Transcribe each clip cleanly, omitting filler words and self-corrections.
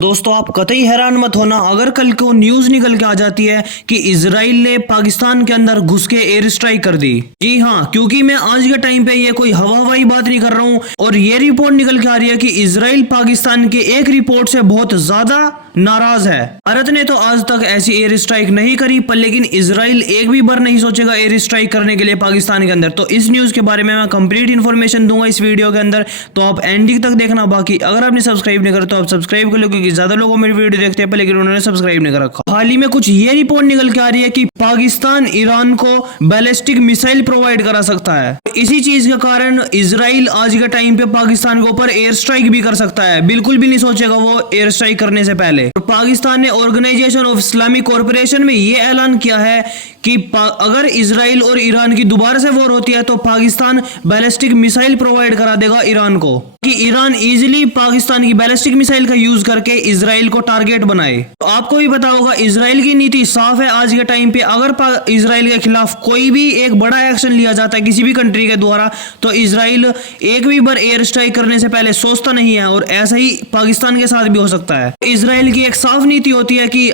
दोस्तों आप कतई हैरान मत होना अगर कल को न्यूज निकल के आ जाती है कि इजराइल ने पाकिस्तान के अंदर घुस के एयर स्ट्राइक कर दी। जी हाँ, क्योंकि मैं आज के टाइम पे ये कोई हवाई बात नहीं कर रहा हूँ और ये रिपोर्ट निकल के आ रही है कि इजराइल पाकिस्तान के एक रिपोर्ट से बहुत ज्यादा नाराज है। भारत ने तो आज तक ऐसी एयर स्ट्राइक नहीं करी, पर लेकिन इजराइल एक भी बार नहीं सोचेगा एयर स्ट्राइक करने के लिए पाकिस्तान के अंदर। तो इस न्यूज के बारे में मैं कंप्लीट इन्फॉर्मेशन दूंगा इस वीडियो के अंदर, तो आप एंडिंग तक देखना। बाकी अगर आपने सब्सक्राइब नहीं करा तो आप सब्सक्राइब कर लो, क्योंकि ज्यादा लोगों मेरी वीडियो देखते हैं पर लेकिन उन्होंने सब्सक्राइब नहीं कर रखा। हाल ही में कुछ ये रिपोर्ट निकल के आ रही है कि पाकिस्तान ईरान को बैलिस्टिक मिसाइल प्रोवाइड करा सकता है। इसी चीज के कारण इजराइल आज के टाइम पे पाकिस्तान के ऊपर एयर स्ट्राइक भी कर सकता है, बिल्कुल भी नहीं सोचेगा वो एयर स्ट्राइक करने से पहले। और पाकिस्तान ने ऑर्गेनाइजेशन ऑफ इस्लामिक कॉरपोरेशन में ये ऐलान किया है कि अगर इजराइल और ईरान की दोबारा से वॉर होती है तो पाकिस्तान बैलिस्टिक मिसाइल प्रोवाइड करा देगा ईरान को, कि ईरान इजीली पाकिस्तान की बैलिस्टिक मिसाइल का यूज करके इजराइल को टारगेट बनाए। तो आपको भी पता होगा इजराइल की नीति साफ है आज के टाइम पे, अगर इजराइल के खिलाफ कोई भी एक बड़ा एक्शन लिया जाता है किसी भी कंट्री के द्वारा तो इजराइल एक भी बार एयर स्ट्राइक करने से पहले सोचता नहीं है, और ऐसा ही पाकिस्तान के साथ भी हो सकता है। इजराइल की एक साफ नीति होती है कि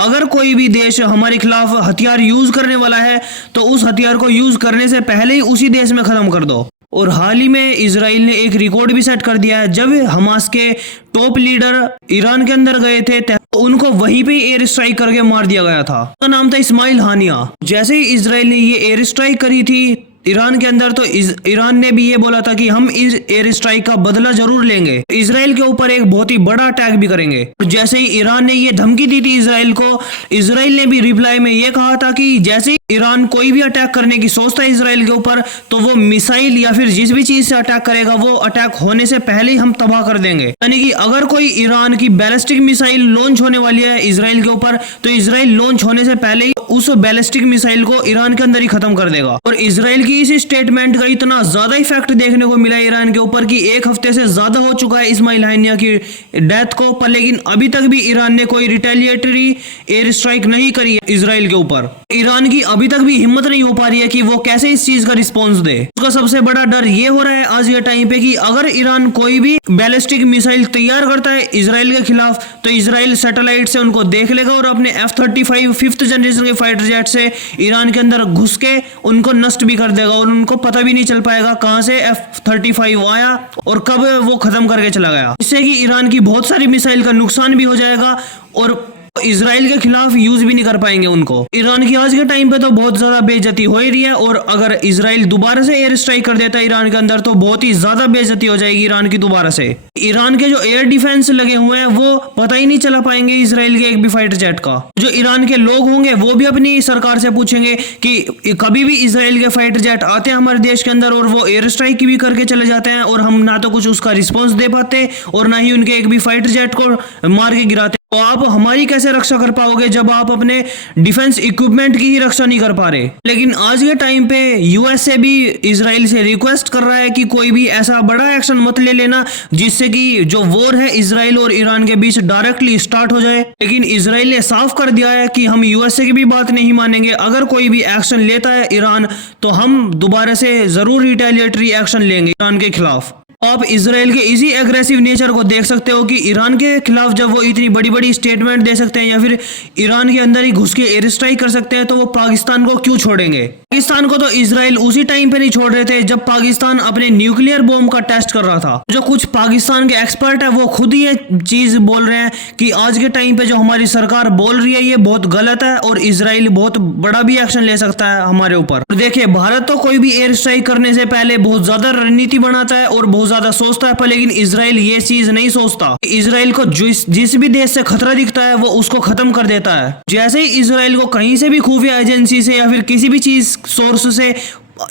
अगर कोई भी देश हमारे खिलाफ हथियार यूज करने वाला है तो उस हथियार को यूज करने से पहले ही उसी देश में खत्म कर दो। और हाल ही में इजराइल ने एक रिकॉर्ड भी सेट कर दिया है। जब हमास के टॉप लीडर ईरान के अंदर गए थे तो उनको वहीं पे एयर स्ट्राइक करके मार दिया गया था। उसका नाम था इस्माइल हानिया। जैसे ही इजराइल ने ये एयर स्ट्राइक करी थी ईरान के अंदर तो ईरान ने भी ये बोला था कि हम इस एयर स्ट्राइक का बदला जरूर लेंगे, इजराइल के ऊपर एक बहुत ही बड़ा अटैक भी करेंगे। जैसे ही ईरान ने ये धमकी दी थी इजराइल को, इजराइल ने भी रिप्लाई में ये कहा था कि जैसे ही ईरान कोई भी अटैक करने की सोचता है इजराइल के ऊपर तो वो मिसाइल या फिर जिस भी चीज से अटैक करेगा वो अटैक होने से पहले ही हम तबाह कर देंगे। यानी कि अगर कोई ईरान की बैलिस्टिक मिसाइल लॉन्च होने वाली है इजराइल के ऊपर तो इजराइल लॉन्च होने से पहले ही उस बैलिस्टिक मिसाइल को ईरान के अंदर ही खत्म कर देगा। और इजराइल की इस स्टेटमेंट का इतना ज्यादा इफेक्ट देखने को मिला ईरान के ऊपर कि एक हफ्ते से ज्यादा हो चुका है इस्माइल हानिया की डेथ को, पर लेकिन अभी तक भी ईरान ने कोई रिटेलिएटरी एयर स्ट्राइक नहीं करी है इजराइल के ऊपर। ईरान की अभी तक भी हिम्मत नहीं हो पा रही है कि वो कैसे इस चीज का रिस्पॉन्स दे। उसका सबसे बड़ा डर ये हो रहा है आज के टाइम पे कि अगर ईरान कोई भी बैलिस्टिक मिसाइल तैयार करता है इजराइल के खिलाफ तो इजराइल सैटेलाइट से उनको देख लेगा और अपने F-35 5th जनरेशन के फाइटर जेट से ईरान के अंदर घुस के उनको नष्ट भी कर देगा और उनको पता भी नहीं चल पाएगा कहां से F-35 आया और कब वो खत्म करके चला गया। इससे कि ईरान की बहुत सारी मिसाइल का नुकसान भी हो जाएगा और इजराइल के खिलाफ यूज भी नहीं कर पाएंगे उनको। ईरान की आज के टाइम पे तो बहुत ज्यादा बेइज्जती हो ही रही है, और अगर इजराइल दोबारा से एयर स्ट्राइक कर देता है ईरान के अंदर तो बहुत ही ज्यादा बेइज्जती हो जाएगी ईरान की दोबारा से। ईरान के जो एयर डिफेंस लगे हुए हैं वो पता ही नहीं चला पाएंगे इजराइल के एक भी फाइटर जेट का। जो ईरान के लोग होंगे वो भी अपनी सरकार से पूछेंगे कि कभी भी इजराइल के फाइटर जेट आते हैं हमारे देश के अंदर और वो एयर स्ट्राइक भी करके चले जाते हैं और हम ना तो कुछ उसका रिस्पॉन्स दे पाते और ना ही उनके एक भी फाइटर जेट को मार के गिराते। तो आप हमारी कैसे रक्षा कर पाओगे जब आप अपने डिफेंस इक्विपमेंट की ही रक्षा नहीं कर पा रहे। लेकिन आज के टाइम पे यूएसए भी इजराइल से रिक्वेस्ट कर रहा है कि कोई भी ऐसा बड़ा एक्शन मत ले लेना जिससे कि जो वॉर है इजराइल और ईरान के बीच डायरेक्टली स्टार्ट हो जाए। लेकिन इजराइल ने साफ कर दिया है कि हम यूएसए की भी बात नहीं मानेंगे, अगर कोई भी एक्शन लेता है ईरान तो हम दोबारा से जरूर रिटेलिएटरी एक्शन लेंगे ईरान के खिलाफ। आप इजराइल के इसी एग्रेसिव नेचर को देख सकते हो कि ईरान के खिलाफ जब वो इतनी बड़ी बड़ी स्टेटमेंट दे सकते हैं या फिर ईरान के अंदर ही घुस के एयर स्ट्राइक कर सकते हैं तो वो पाकिस्तान को क्यों छोड़ेंगे। पाकिस्तान को तो इजराइल उसी टाइम पे नहीं छोड़ रहे थे जब पाकिस्तान अपने न्यूक्लियर बॉम्ब का टेस्ट कर रहा था। जो कुछ पाकिस्तान के एक्सपर्ट है वो खुद ही ये चीज बोल रहे हैं कि आज के टाइम पे जो हमारी सरकार बोल रही है ये बहुत गलत है और इजराइल बहुत बड़ा भी एक्शन ले सकता है हमारे ऊपर। देखिए, भारत तो कोई भी एयर स्ट्राइक करने से पहले बहुत ज्यादा रणनीति बनाता है और बहुत ज्यादा सोचता है, पर लेकिन इजराइल ये चीज नहीं सोचता। इजराइल को जिस भी देश से खतरा दिखता है वो उसको खत्म कर देता है। जैसे ही इजराइल को कहीं से भी खुफिया एजेंसी से या फिर किसी भी चीज सोर्स से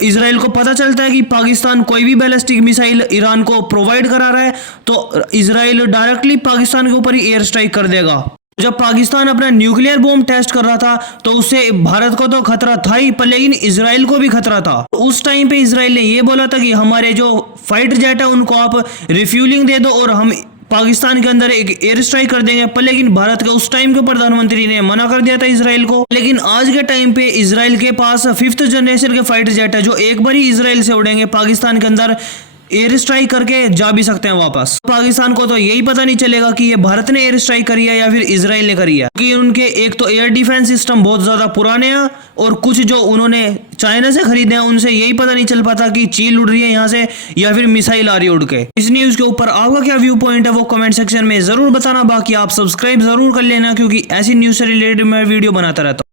इजराइल को पता चलता है कि पाकिस्तान कोई भी बैलिस्टिक मिसाइल ईरान को प्रोवाइड करा रहा है तो इजराइल डायरेक्टली पाकिस्तान के ऊपर ही एयर स्ट्राइक कर देगा। जब पाकिस्तान अपना न्यूक्लियर बॉम्ब टेस्ट कर रहा था तो उससे भारत को तो खतरा था ही, पर लेकिन इजराइल को भी खतरा था। उस टाइम पे इजराइल ने ये बोला था कि हमारे जो फाइटर जेट है उनको आप रिफ्यूलिंग दे दो और हम पाकिस्तान के अंदर एक एयर स्ट्राइक कर देंगे, पर लेकिन भारत के उस टाइम के प्रधानमंत्री ने मना कर दिया था इजराइल को। लेकिन आज के टाइम पे इजराइल के पास 5th जनरेशन के फाइटर जेट है जो एक बार ही इजराइल से उड़ेंगे पाकिस्तान के अंदर एयर स्ट्राइक करके जा भी सकते हैं वापस। पाकिस्तान को तो यही पता नहीं चलेगा कि ये भारत ने एयर स्ट्राइक करी है या फिर इजराइल ने करी है, क्योंकि उनके एक तो एयर डिफेंस सिस्टम बहुत ज्यादा पुराने हैं और कुछ जो उन्होंने चाइना से खरीदे हैं उनसे यही पता नहीं चल पाता कि चील उड़ रही है यहाँ से या फिर मिसाइल आ रही है उड़ के। इस न्यूज के ऊपर आपका क्या व्यू पॉइंट है वो कमेंट सेक्शन में जरूर बताना। बाकी आप सब्सक्राइब जरूर कर लेना, क्योंकि ऐसी न्यूज से रिलेटेड मैं वीडियो बनाता रहता हूँ।